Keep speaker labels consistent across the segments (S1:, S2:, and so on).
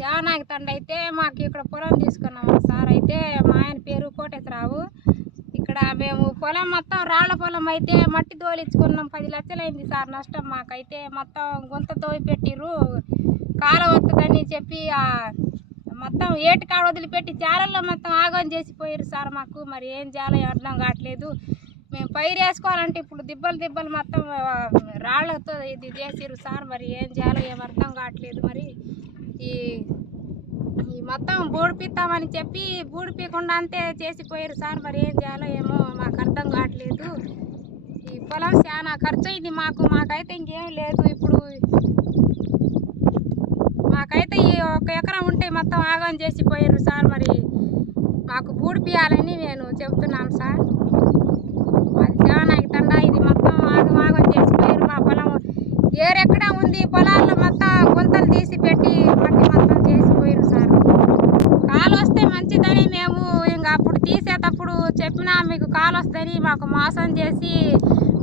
S1: శావనాకి తండ అయితే మాకు ఇక్కడ పొలం తీసుకున్నాం సార్ అయితే మా ఆయన పేరు కోటేశ్వరరావు. ఇక్కడ మేము పొలం మొత్తం రాళ్ళ పొలం అయితే మట్టి తోలిచ్చుకున్నాం. పది లక్షలైంది సార్ నష్టం మాకైతే. మొత్తం గుంత తోవి పెట్టిర్రు కాల వస్తుందని చెప్పి మొత్తం ఏటి కాడ వదిలిపెట్టి చాలల్లో మొత్తం ఆగం చేసిపోయారు సార్ మాకు. మరి ఏం చేయాలో అర్థం కావట్లేదు. మేము పైరు వేసుకోవాలంటే ఇప్పుడు దిబ్బలు దిబ్బలు మొత్తం రాళ్ళతో రాళ్ళతో ఇది చేసిర్రు సార్ మరి ఏం చేయాలో ఏం అర్థం కావట్లేదు మరి. ఈ ఈ మొత్తం బూడిపిస్తామని చెప్పి బూడిపీయకుండా అంతే చేసిపోయారు సార్ మరి ఏం చేయాలో ఏమో మాకు అర్థం కావట్లేదు. ఈ పొలం చాలా ఖర్చు అయింది మాకు మాకైతే ఇంకేం లేదు ఇప్పుడు. మాకైతే ఈ ఒక ఎకరం ఉంటే మొత్తం ఆగం చేసిపోయారు సార్ మరి. మాకు బూడిపియాలని నేను చెప్తున్నాను సార్ మాది చాలా తండ ఇది మొత్తం ఆగం ఆగం చేసిపోయారు మా పొలం ఏరెక్కడ ఉంది పొలాల్లో మొత్తం గుంతలు తీసి పెట్టి మట్టి మొత్తం చేసిపోయారు సార్. కాలు వస్తే మంచిదని మేము ఇంకా అప్పుడు తీసేటప్పుడు చెప్పినా మీకు కాలు వస్తుందని మాకు మోసం చేసి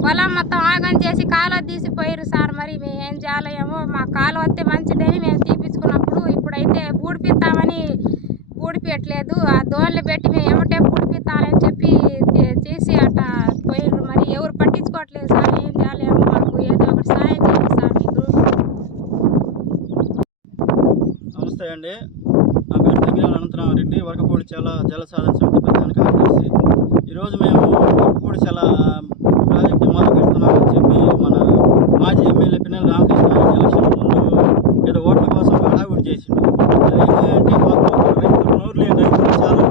S1: పొలం మొత్తం ఆగం చేసి కాలువ తీసిపోయారు సార్. మరి మేము ఏం చేయాలో ఏమో మా కాలు వస్తే మంచిదని మేము తీపించుకున్నప్పుడు ఇప్పుడైతే బూడిపిస్తామని పూడిపెట్టలేదు ఆ దోళ్ళు పెట్టి మేము ఏమంటే బూడిపిస్తామని చెప్పి చేసి అట్ట పోయారు మరి ఎవరు పట్టించుకోవట్లేదు సార్ ఏం చేయాలేమో మాకు ఏదో ఒకటి సాయం చేయండి సార్ మీకు
S2: నమస్తే అండి నా పేరు దగ్గర అనంతరామరెడ్డి. వరకపూడి చాలా జల సాధన ప్రధాన కార్యదర్శి. ఈరోజు మేము వరకపూడి చాలా ప్రాజెక్టు మొదలు పెడుతున్నామని చెప్పి మన మాజీ ఎమ్మెల్యే పిన్నెల రామకృష్ణ ఎలక్షన్ ముందు ఏదో ఓట్ల కోసం హడావుడి చేసిండు అది ఏంటంటే పాపం రైతులు నోరు లేని రైతులు చాలా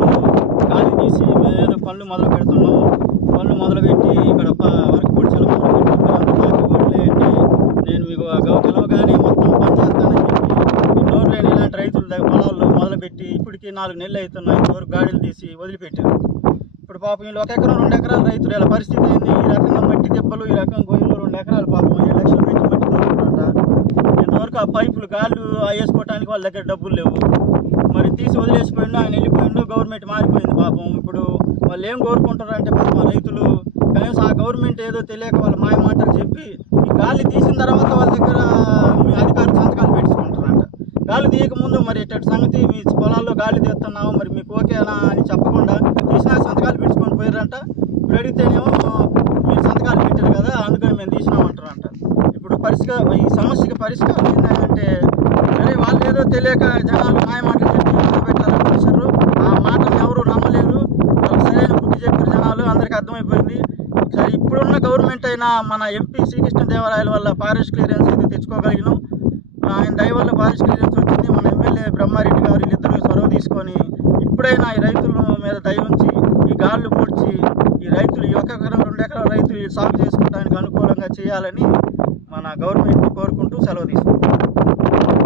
S2: గాలి తీసి మేము ఏదో పనులు మొదలు పెడుతున్నాము పనులు మొదలుపెట్టి ఇక్కడ ప- వరకపూడి చెల మొదలు పెట్టి మీరందరూ మాకు ఓట్లేయండి నేను మీకు గవ కలవగానే మొత్తం పని చేస్తానని చెప్పి ఈ నోరు లేని ఇలాంటి రైతుల దగ్గర పెట్టి ఇప్పటికి నాలుగు నెలలు అవుతున్నాయి. ఇంతవరకు గాడిలు తీసి వదిలిపెట్టారు. ఇప్పుడు పాపం వీళ్ళు ఒక ఎకరం రెండు ఎకరాల రైతులు ఇలా పరిస్థితి అయింది ఈ రకంగా మట్టి దెబ్బలు ఈ రకంగా గొయ్యలు రెండు ఎకరాలు పాపం ఏడు లక్షలు పెట్టి మట్టి దొరుకుతుంట ఇంతవరకు ఆ పైపులు గాళ్ళు వేసుకోవడానికి వాళ్ళ దగ్గర డబ్బులు లేవు. మరి తీసి వదిలేసిపోయిండు ఆయన వెళ్ళిపోయిండు గవర్నమెంట్ మారిపోయింది పాపం. ఇప్పుడు వాళ్ళు ఏం కోరుకుంటారు అంటే పాపం రైతులు కనీసం ఆ గవర్నమెంట్ ఏదో తెలియక వాళ్ళ మాయ మాటలు చెప్పి ఈ గాలి తీసిన తర్వాత వాళ్ళ దగ్గర మీ అధికారులు సంతకాలు పెట్టుకుంటారంట గాలి తీయక ముందు మరి ఇట్టటి సంగతి మీ పొలాల్లో గాలి తీస్తున్నావు మరి మీకు ఓకేనా అని చెప్పకుండా తీసిన సంతకాలు పెట్టుకొని పోయారంట ఇప్పుడు అడిగితేనేమో మీరు సంతకాలు పెట్టారు కదా అందుకని మేము తీసినామంటారంట ఇప్పుడు పరిష్కారం ఈ సమస్యకి పరిష్కారం ఏంటంటే సరే వాళ్ళు ఏదో తెలియక జనాలు మాయ మాటలు చెప్పి మొదలు పెట్టాలని ఆ మాటలు ఎవరు నమ్మలేదు వాళ్ళకి సరైన బుద్ధి చెప్పారు జనాలు అందరికీ అర్థమైపోయింది. సరే ఇప్పుడున్న గవర్నమెంట్ అయినా మన ఎంపీ శ్రీకృష్ణదేవరాయల వల్ల ఫారెస్ట్ క్లియరెన్స్ అయితే తెచ్చుకోగలిగినాం. ఆయన దయ వల్ల ఫారెస్ట్ క్లియరెన్స్ వచ్చింది. మన ఎమ్మెల్యే బ్రహ్మారెడ్డి గారు వీళ్ళిద్దరూ చొరవ తీసుకొని ఇప్పుడైనా ఈ రైతుల మీద దయ ఉంచి ఈ గాళ్ళు పూడ్చి ఈ రైతులు ఈ ఒక ఎకరం రెండు ఎకరాల రైతులు సాగు చేసుకోవడానికి అనుకూలంగా చేయాలని మన గవర్నమెంట్ని కోరుకుంటూ సెలవు తీసుకుంటాం